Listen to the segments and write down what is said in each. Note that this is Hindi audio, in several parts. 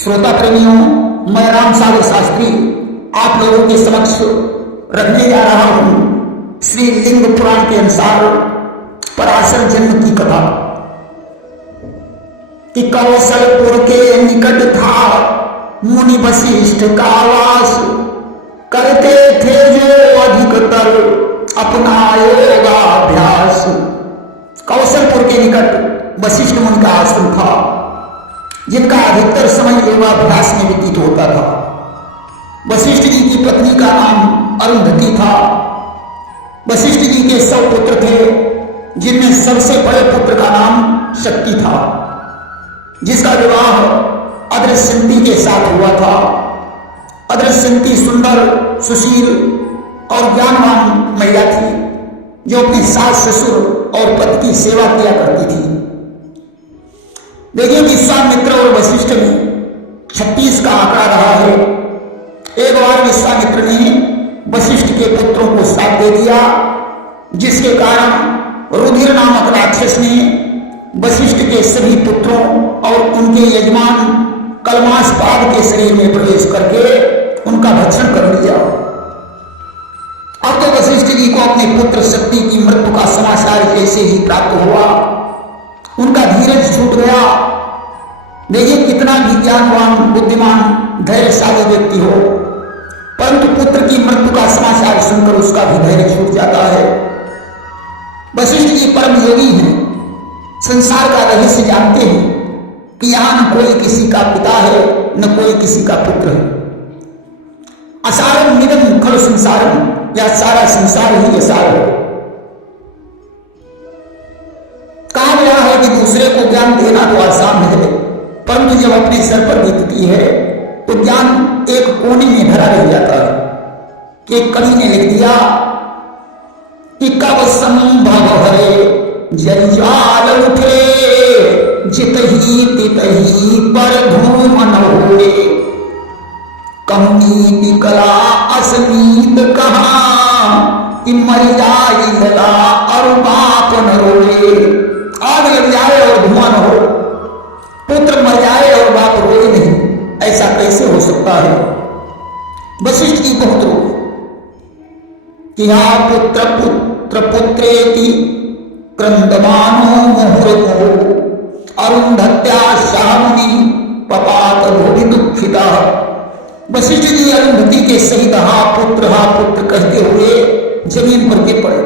श्रोता प्रेमियों, मैं राम सागर शास्त्री आप लोगों के समक्ष रखने जा रहा हूं श्री लिंग पुराण के अनुसार पराशर जन्म की कथा कि कौशलपुर के निकट था मुनि वशिष्ठ का वास, करते थे जो अधिकतर अपना योगाभ्यास। कौशलपुर के निकट वशिष्ठ मुनि का आश्रम था, जिनका अधिकतर समय योगाभ्यास में व्यतीत होता था। वशिष्ठ जी की पत्नी का नाम अरुंधति था। वशिष्ठ जी के 100 पुत्र थे, जिनमें सबसे बड़े पुत्र का नाम शक्ति था, जिसका विवाह अदृश्यंती के साथ हुआ था। अदृश्यंती सुंदर, सुशील और ज्ञानवान महिला थी, जो अपने सास ससुर और पति की सेवा किया करती थी। देखिए, विश्वामित्र और वशिष्ठ में 36 का आंकड़ा रहा है। एक बार विश्वामित्र ने वशिष्ठ के पुत्रों को श्राप दे दिया, जिसके कारण रुधिर नामक राक्षस ने वशिष्ठ के सभी पुत्रों और उनके यजमान कलमासपाद के शरीर में प्रवेश करके उनका भक्षण कर लिया। अब तो वशिष्ठ जी को अपने पुत्र शक्ति की मृत्यु का समाचार जैसे ही प्राप्त हुआ, उनका धीरज छूट गया। देखिए, कितना भी ज्ञानवान, बुद्धिमान, धैर्यशाली व्यक्ति हो, परंतु पुत्र की मृत्यु का समाचार सुनकर उसका भी धैर्य छूट जाता है। वशिष्ठ जी परम योगी हैं, संसार का रहस्य जानते हैं कि यहां न कोई किसी का पिता है, न कोई किसी का पुत्र है। असारम निरम खल संसारम, या सारा संसार ही असार है। कहा गया है कि दूसरे को ज्ञान देना तो आसान है, परंतु जब अपने सर पर बीतती है तो ज्ञान एक कोने में भरा रह जाता है। कि एक कवि ने लिख दिया कि कब संभव हरे जंजाल उठे, जितही तितही पर धूम न होए, कौनी कला असमीत कहा कि मर जाए लगा और बाप न रोए। आग लग जाए और धुआं न हो, पुत्र मर जाए और बाप रोए नहीं, ऐसा कैसे हो सकता है। वशिष्ठ जी बहुत रोए कि हा पुत्र पुत्र पुत्रेति क्रंदमानो मुहुर्मुहु, अरुंधत्या शामुनि पपात भूमि दुखिता। वशिष्ठ जी अरुंधति के सहित हा पुत्र कहते हुए जमीन पर गिर पड़े।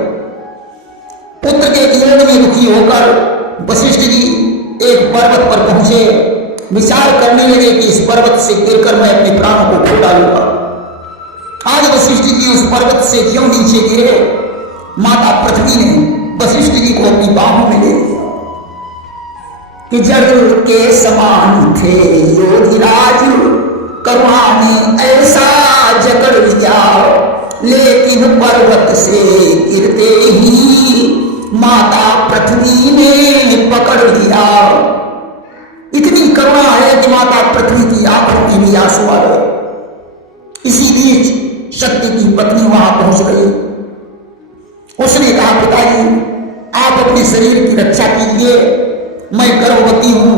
पुत्र के वियोग में दुखी होकर वशिष्ठ जी एक पर्वत पर पहुंचे। विचार करने लगे कि इस पर्वत से गिरकर मैं अपने प्राणों को खो डालूंगा। आज वशिष्ठ जी उस पर्वत से क्यों नीचे गिरे, माता पृथ्वी ने वशिष्ठ जी को अपनी बाहों में ले लिया कि जड़ के समान थे योधिराज, करुणा ने ऐसा जकड़ लिया, लेकिन पर्वत से गिरते ही माता पृथ्वी ने पकड़ लिया। इतनी करुणा है कि माता पृथ्वी की आंखों में भी आंसू आ गए। इसी बीच शक्ति की पत्नी वहां पहुंच गई। उसने कहा, पिताजी आप अपने शरीर की रक्षा कीजिए, मैं गर्भवती हूं,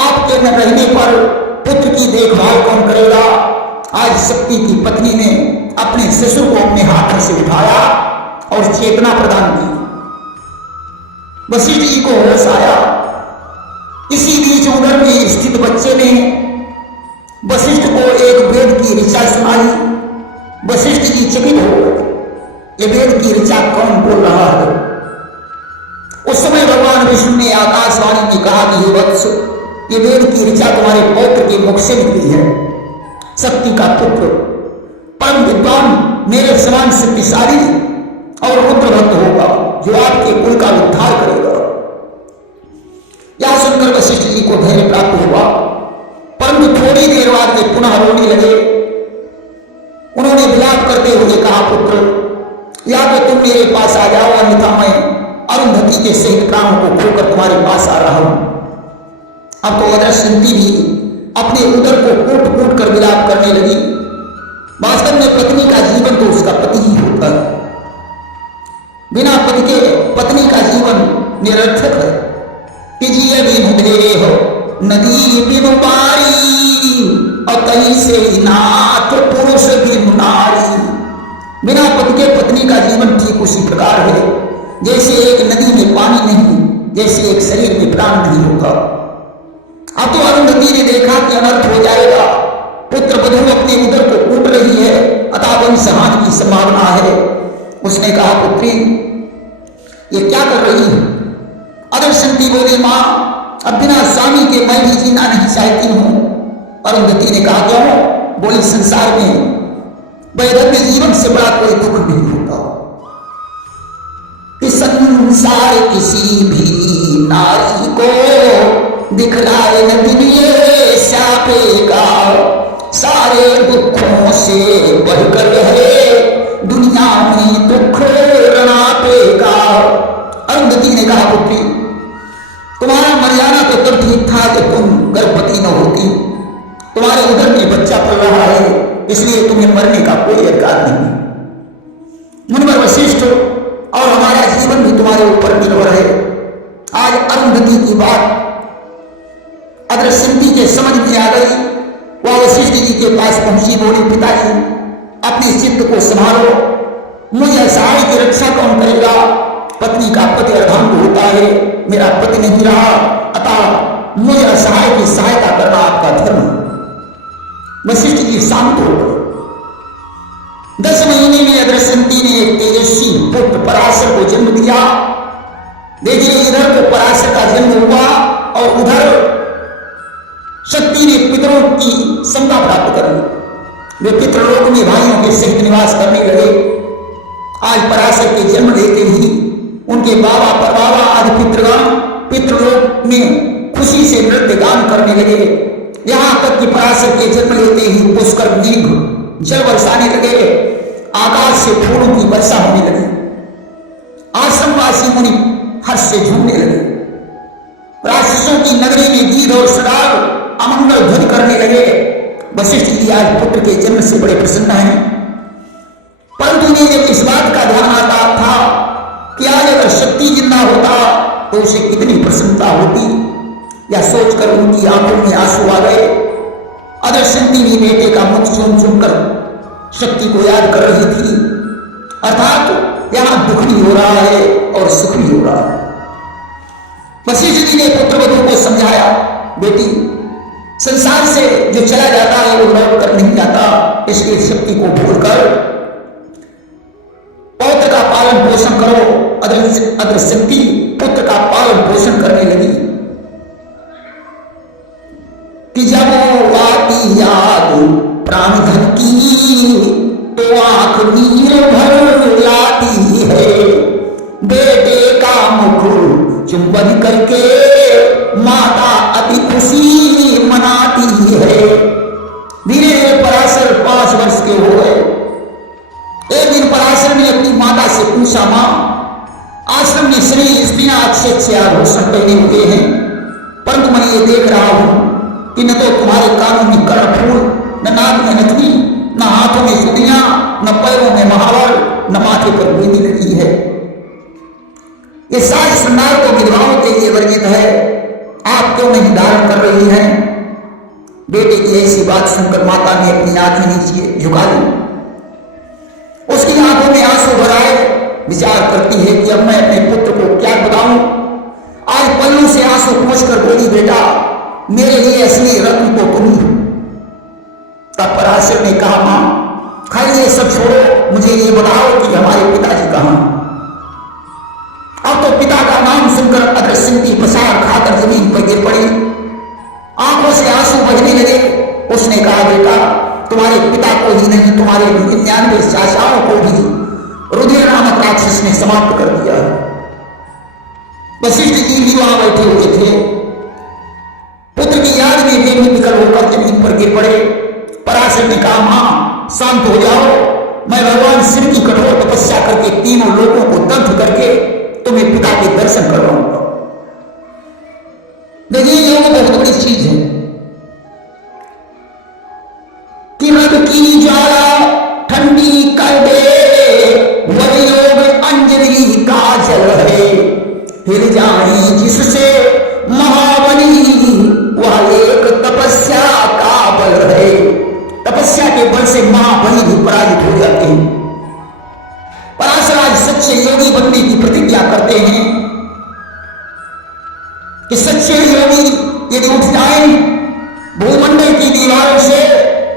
आपके न रहने पर पुत्र की देखभाल कौन करेगा। आज शक्ति की पत्नी ने अपने शिशु को अपने हाथों से उठाया और चेतना प्रदान की। वशिष्ठ जी को होश आया। इसी बीच उधर में स्थित बच्चे ने वशिष्ठ को एक वेद की ऋचा सुनाई। वशिष्ठ जी चकित हो गए, ये वेद की ऋचा कौन बोल रहा है। उस समय भगवान विष्णु ने आकाशवाणी में कहा कि हे वत्स, ये वेद की ऋचा तुम्हारे पौत्र के मुख से निकली है। शक्ति का पुत्र, परम विद्वान, मेरे समान शक्तिशाली और रुद्रभक्त होगा, जो आपके कुल का उद्धार करेगा। यह सुनकर वशिष्ठ जी को धैर्य प्राप्त हुआ, परंतु थोड़ी देर बाद वे पुनः रोने लगे। उन्होंने विलाप करते हुए कहा, पुत्र या तो तुम मेरे पास आ जाओ, अन्यथा मैं अरुंधति के सहित प्राणों को खोकर तुम्हारे पास आ रहा हूं। अब तो अदृश्यंती भी अपने उदर को कूट कूट कर विलाप करने लगी। वास्तव में पत्नी का जीवन तो उसका पति ही होता है। बिना पति के पत्नी का जीवन निरर्थक है। जिय बिनु देह नदी बिनु पारी, से नाथ पुरुष बिन नारी। बिना पति के पत्नी का जीवन ठीक उसी प्रकार है जैसे एक नदी में पानी नहीं, जैसे एक शरीर में प्राण नहीं होता। अब तो अरुंधति ने देखा कि अनर्थ हो जाएगा, पुत्र वधू अपने उदर को कूट रही है, अतः वंशहानि की संभावना है। उसने कहा, पुत्री ये क्या कर रही है? अदर्शंती बोली, मां अब बिना स्वामी के मैं भी जीना नहीं चाहती हूं। अरुंधति ने कहा, क्यों? बोली, संसार में वैधव्य जीवन से बड़ा कोई दुख नहीं होता। कि संसार किसी भी नारी को दिखलाए न दिन ये शापेगा, सारे दुखों से बढ़कर है दुनिया में दुख रणापेगा। अरुंधति ने कहा, पुत्री तुम्हारा मर्यादा तो तब ठीक था जब तुम गर्भवती न होती। तुम्हारे उदर में बच्चा पल रहा है, इसलिए तुम्हें मरने का कोई अधिकार नहीं। मुनिवर वशिष्ठ और हमारा जीवन भी तुम्हारे ऊपर निर्भर है। आज अरुंधति की बात अदृश्यंती के समझ में आ गई। वह वशिष्ठ जी के पास पहुंची, बोली, पिताजी अपने चित्त को संभालो, मुझे असहाय की रक्षा कौन करेगा? पत्नी का पति अर्धांग होता है, मेरा पति नहीं रहा, अतः मुझे असहाय की सहायता करना आपका धर्म है। वशिष्ठ जी शांत हो गए। 10 महीने में अदृश्यंती ने एक तेजस्वी पुत्र पराशर को जन्म दिया। देखिए, इधर तो पराशर का जन्म हुआ और उधर शक्ति ने पितरों की क्षमता प्राप्त कर ली। वे पितृलोक में भाइयों के सहित निवास करने लगे। आज पराशर के जन्म लेते ही उनके बाबा परबाबा आदि पितृगण पितृलोक में खुशी से नृत्य गान करने लगे। यहां तक कि पराशर के जन्म लेते ही पुष्कर मेघ जल बरसाने लगे, आकाश से फूलों की वर्षा होने लगी। आश्रमवासी मुनि हर्ष से झूमने लगे। राक्षसों की नगरी में गीत और सदाल अमंगल ध्वनि करने लगे। वशिष्ठ जी आज पुत्र के जन्म से बड़े प्रसन्न हैं, परंतु उन्हें जब इस बात का ध्यान आता था कि आज अगर शक्ति जिंदा होता तो उसे कितनी प्रसन्नता होती, यह सोचकर उनकी आंखों में आंसू आ गए। अदृश्यंती भी बेटे का मुख चूम चूमकर शक्ति को याद कर रही थी। अर्थात यहां दुख भी हो रहा है और सुख भी हो रहा है। वशिष्ठ जी ने पुत्रवधू को समझाया, बेटी संसार से जो चला जाता है वो लौट कर नहीं आता, इसलिए शक्ति को भूलकर पौत्र का पालन पोषण करो। अदृश्यंती पुत्र का पालन पोषण करने लगी कि जब आती याद प्राण धन की तो आंख नीर भर लाती है, बेटे का मुख चुंबन करके माता अति खुशी मनाती है। धीरे धीरे पराशर 5 वर्ष के हो गए। एक दिन पराशर ने अपनी माता से पूछा, मां आश्रम में श्री स्त्रियां अच्छे आभूषण पहने हुए हैं, परंतु मैं ये देख रहा हूं कि न तो तुम्हारे कानों में कर्णफूल, न नाक में नथनी, न हाथों में सुनिया, न पैरों में महावर, न माथे पर बिंदी लगी है। ये सारे श्रृंगार तो विधवाओं के लिए वर्जित है, आप क्यों नहीं धारण कर रही हैं? बेटे की ऐसी बात सुनकर माता ने अपनी आंखें नीचे झुका ली। उसकी आंखों में आंसू भर आए। विचार करती है कि अब मैं अपने पुत्र को क्या बताऊं। आज पल्लू से आंसू पोंछकर बोली, बेटा मेरे लिए असली रत्न तो तुम ही। तब पराशर ने कहा, मां खाली ये सब छोड़ो, मुझे ये बताओ कि हमारे पिताजी कहां? अब तो पिता का नाम सुनकर अदृश्यंती पसार खाकर जमीन पर गिर पड़ी, आंखों से आंसू बहने लगे। उसने कहा, बेटा तुम्हारे पिता को ही नहीं, तुम्हारे 99 चाचाओं को भी रुधिर नामक राक्षस ने समाप्त कर दिया है। वशिष्ठ जी भी वहां बैठे हुए थे। पुत्र की याद में वे भी विकल होकर जमीन पर गिर पड़े। पराशर ने कहा, मां शांत हो जाओ, मैं भगवान शिव की कठोर तपस्या करके तीनों लोगों को दग्ध करके तुम्हें पिता के दर्शन करवाऊंगा। देखिए योग बहुत बड़ी चीज है कि रब की ज्वाला ठंडी कर दे, वह योग अंजलि का जल है, हिल जाए जिससे महाबली, वह एक तपस्या का बल है।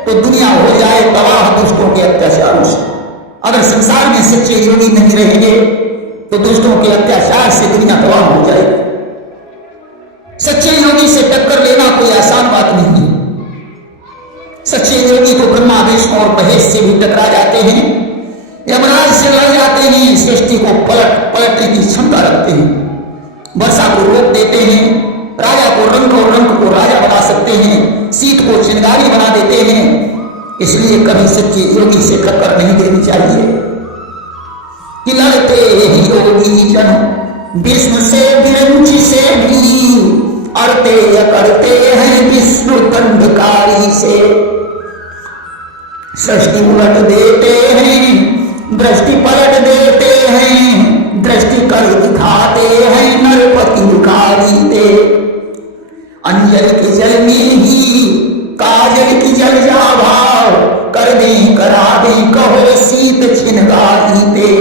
तो दुनिया हो जाए तबाह दुष्टों के अत्याचारों से। अगर संसार में सच्चे योगी नहीं रहेंगे तो दुष्टों के अत्याचार से दुनिया तबाह हो जाएगी। सच्चे योगी से टक्कर लेना कोई आसान बात नहीं है। सच्चे योगी तो ब्रह्मा विष्णु और महेश से भी टकरा जाते हैं, यमराज से लड़ जाते हैं, सृष्टि को पलटने की क्षमता रखते हैं, वर्षा को रोक देते हैं, राजा को रंग और रंग को राजा बना सकते हैं, शीत को चिंगारी बना देते हैं। इसलिए कभी सच्चे योगी से टक्कर नहीं देनी चाहिए। कि लड़ते हैं योगी जन विष्णु से विरंची से भी, अड़ते करते हैं विष्णु दंडकारी से। सृष्टि उलट देते हैं, दृष्टि पलट देते हैं, दृष्टि कर दिखाते हैं नरपति कारी दे। अंजल की जल में ही काजल की जल जाभाव, कर दे करा दे कहो शीत छिनगारी दे।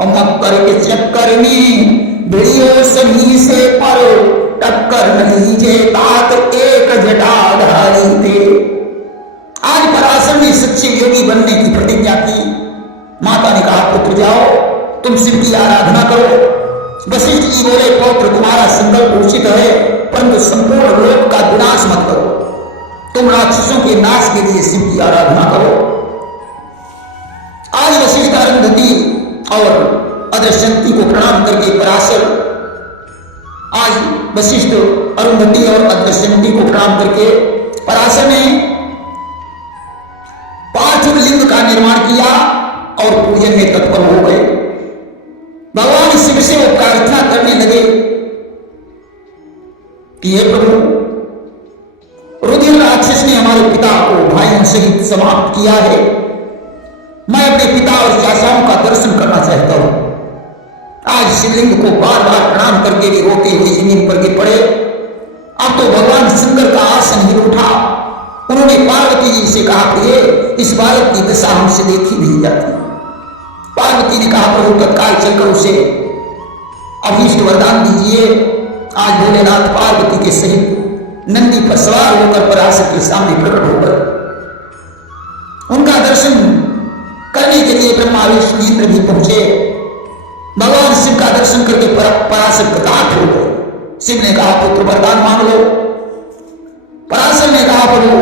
और मक्कर के चक्कर में भिड़ियो सभी से पर, टक्कर न लीजे तात एक जटाधारी दे। आज पराशर ने सच्चे योगी बनने की प्रतिज्ञा की। माता ने कहा पुत्र जाओ तुम शिव की आराधना करो। वशिष्ठ जी बोले पौत्र तुम्हारा संकल्प उचित है, परंतु संपूर्ण लोक का विनाश मत करो। तुम राक्षसों के नाश के लिए शिव की आराधना करो। आज वशिष्ठ अरुंधति और अदृश्यंती को प्रणाम करके पराशर, आज वशिष्ठ अरुंधति और अदृश्यंती को प्रणाम करके पराशर ने पार्थिव लिंग का निर्माण किया और पूजन में तत्पर हो गए। भगवान शिव से वो प्रार्थना करने लगे कि हे प्रभु, रुधिर राक्षस ने हमारे पिता को भाइयों सहित समाप्त किया है। मैं अपने पिता और चाचाओं का दर्शन करना चाहता हूं। आज शिवलिंग को बार बार प्रणाम करके भी रोते हुए जमीन पर गिर पड़े। अब तो भगवान शंकर का आसन हिल उठा। उन्होंने पार्वती जी से कहा प्रिय, इस बालक की दशा हमसे देखी नहीं जाती। पार्वती ने कहा प्रभु तत्काल चलकर उसे अभीष्ट वरदान दीजिए। आज भोलेनाथ पार्वती के सहित नंदी पर सवार होकर पराशर के सामने प्रकट हो गए। उनका दर्शन करने के लिए ब्रह्मा विष्णु इंद्र भी पहुंचे। भगवान शिव का दर्शन करके पराशर कृतार्थ हो गए। शिव ने कहा पुत्र वरदान मांग लो। पराशर ने कहा प्रभु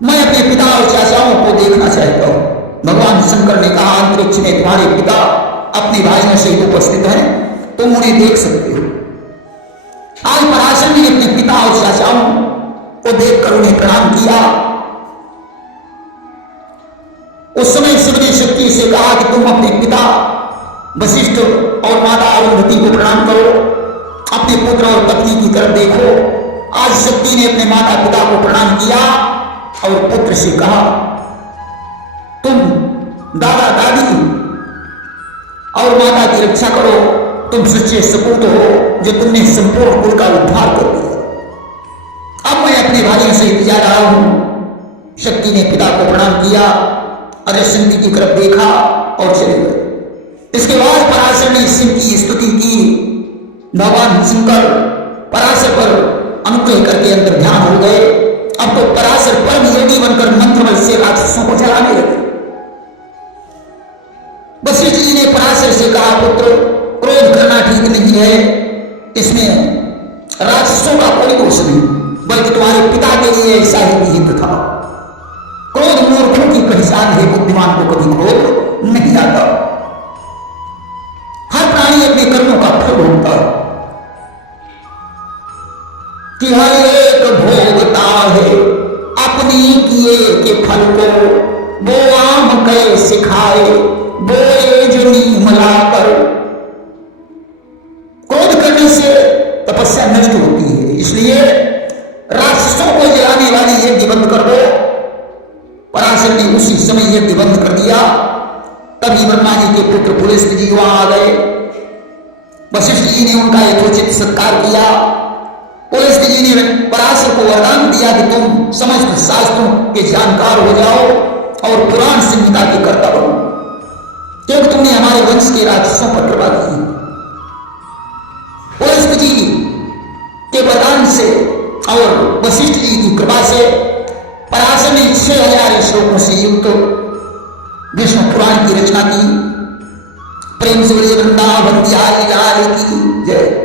मैं अपने पिता और चाचाओं को देखना चाहता हूं। भगवान शंकर ने कहा अंतरिक्ष में तुम्हारे पिता अपने भाइयों से उपस्थित हैं, तुम उन्हें देख सकते हो। आज पराशर ने अपने पिता और चाचाओं को देखकर उन्हें प्रणाम किया। उस समय शिव ने शक्ति से कहा कि तुम अपने पिता वशिष्ठ और माता अरुंधति को प्रणाम करो, अपने पुत्र और पत्नी की तरफ देखो। आज शक्ति ने अपने माता पिता को प्रणाम किया और पुत्र से कहा तुम दादा दादी और माता की रक्षा करो। तुम सच्चे सपूत हो जो तुमने संपूर्ण कुल का उद्धार कर दिया। अब मैं अपने भाइयों से जा रहा हूं। शक्ति ने पिता को प्रणाम किया, अदृश्यंती की तरफ देखा और चले गए। इसके बाद पराशर ने शिव की स्तुति की। भगवान शंकर पराशर पर अनुग्रह करके अंदर ध्यान हो गए। अब तो पराशर परम योगी बनकर मंत्र बल से राक्षसों को जलाने लगे। वशिष्ठ जी ने पराशर से कहा पुत्र क्रोध करना ठीक नहीं है, इसमें राक्षसों का कोई दोष नहीं, बल्कि तुम्हारे पिता के लिए ऐसा ही विहित था। क्रोध मूर्खों की पहचान है, बुद्धिमान को कभी क्रोध नहीं आता। हर प्राणी अपने कर्मों का फल भोगता है कि हर एक भोगता है अपनी किए के फल को। वो आम कैसे खाए बोए जो नीम लाकर। क्रोध करने से तपस्या नष्ट होती है, इसलिए राक्षसों को जलाने वाली यज्ञ बंद कर दो। पराशर ने उसी समय यज्ञ बंद कर दिया। तभी ब्रह्मा जी के पुत्र पुलस्त्य जी वहां आ गए। वशिष्ठ जी ने उनका यथोचित सत्कार किया। पुलस्त्य जी ने पराशर को वरदान दिया कि तुम समस्त शास्त्रों के जानकार हो जाओ और पुराण संहिता के कर्ता बनो, क्योंकि तुमने हमारे वंश के राक्षसों पर कृपा की। पुलस्त्य जी के वरदान से और वशिष्ठ जी की कृपा से पराशर ने 6000 श्लोकों से युक्त विष्णु पुराण की रचना की। प्रेम से बोलिए वृंदावन बिहारी लाल की जय।